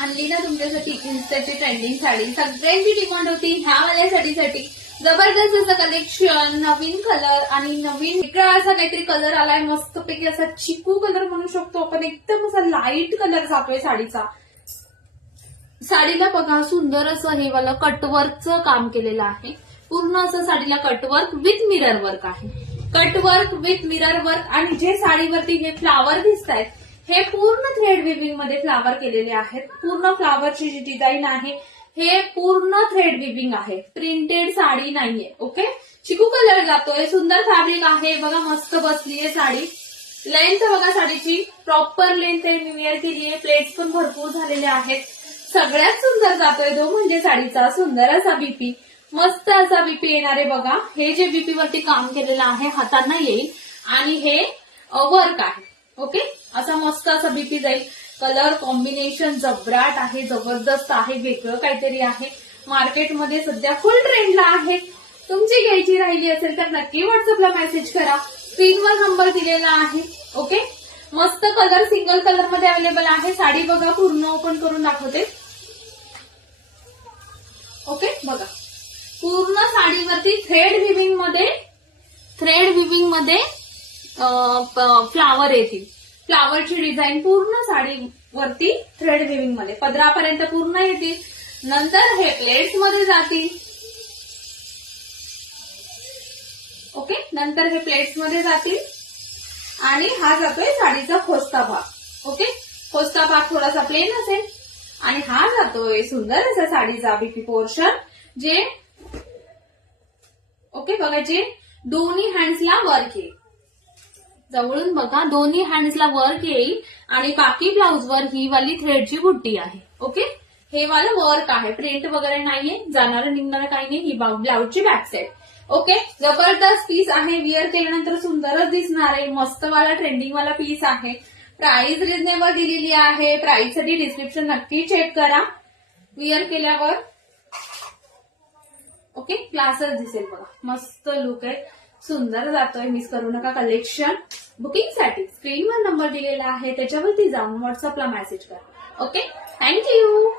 आणली ना तुमच्यासाठी इन्स्टाची ट्रेंडिंग साडी, सगळ्यांची डिमांड होती ह्या वाल्या साडीसाठी. जबरदस्त असं कलेक्शन, नवीन कलर आणि नवीन वेगळा असा काहीतरी कलर आलाय, मस्तपैकी असा चिकू कलर म्हणू शकतो आपण, एकदम असा लाईट कलर जातोय साडीचा. साडीला बघा सुंदर असं हे वाला कटवर्कचं काम केलेलं आहे. पूर्ण असं साडीला कटवर्क विथ मिरर वर्क आहे. Cutwork with mirror work. आणि जे साडीवरती हे फ्लावर दिसत आहेत हे पूर्ण थ्रेड विविंग मध्ये फ्लावर केलेले आहेत. पूर्ण फ्लावरची जी डिझाईन आहे हे पूर्ण थ्रेड विविंग आहे, प्रिंटेड साडी नाहीये. ओके, चिकू कलर जातोय, सुंदर फॅब्रिक आहे बघा, मस्त बसलीये साडी. लेंथ बघा साडीची प्रॉपर लेंथ आहे, मी वेअर केली आहे. प्लेट्स पण भरपूर झालेले आहेत. सगळ्यात सुंदर जातोय तो म्हणजे साडीचा सुंदर असा बीपी, मस्त असा बीपी येणार आहे बघा. हे जे बीपी वरती काम केलेलं आहे हातांना येईल आणि हे वर्क आहे. ओके, असा मस्त असा बीपी जाईल. कलर कॉम्बिनेशन जबराट आहे, जबरदस्त आहे, वेगळं काहीतरी आहे. मार्केटमध्ये सध्या फुल ट्रेंडला आहे. तुमची घ्यायची राहिली असेल तर नक्की व्हॉट्सअपला मेसेज करा, स्क्रीनवर नंबर दिलेला आहे. ओके, मस्त कलर सिंगल कलर मध्ये अवेलेबल आहे. साडी बघा पूर्ण ओपन करून दाखवते. ओके, बघा पूर्ण साडीवरती थ्रेड विविंग मध्ये फ्लावर येतील. फ्लावरची डिझाईन पूर्ण साडीवरती थ्रेड विविंग मध्ये पदरापर्यंत पूर्ण येतील. नंतर हे प्लेट्स मध्ये जातील. ओके, नंतर हे प्लेट्स मध्ये जातील आणि हा जातोय साडीचा खोस्ता भाग. ओके, खोस्ता भाग थोडासा प्लेन असेल आणि हा जातोय सुंदर असा साडीचा बीपी पोर्शन, जे ओके बघा, जे दोन्ही हँड्सला वर्क येईल. जवळून बघा, दोन्ही हँड्सला वर्क येईल आणि बाकी ब्लाउजवर ही वाली थ्रेडची बुट्टी आहे. ओके, हे वाला वर्क आहे, प्रिंट वगैरे नाहीये, जाणारं निघणारं काही नाही. ही ब्लाउजची बॅक साईड. ओके, जबरदस्त पीस आहे, विअर केल्यानंतर सुंदरच दिसणार आहे. मस्त वाला ट्रेंडिंग वाला पीस आहे. प्राइस रिजनेबल दिलेली आहे. प्राइस साठी डिस्क्रिप्शन नक्की चेक करा. विअर केल्यावर ओके क्लासच दिसेल बघा, मस्त लुक आहे, सुंदर जातोय. मिस करू नका कलेक्शन. बुकिंगसाठी स्क्रीनवर नंबर दिलेला आहे, त्याच्यावरती जाऊन व्हॉट्सअपला मेसेज करा. Okay, thank you.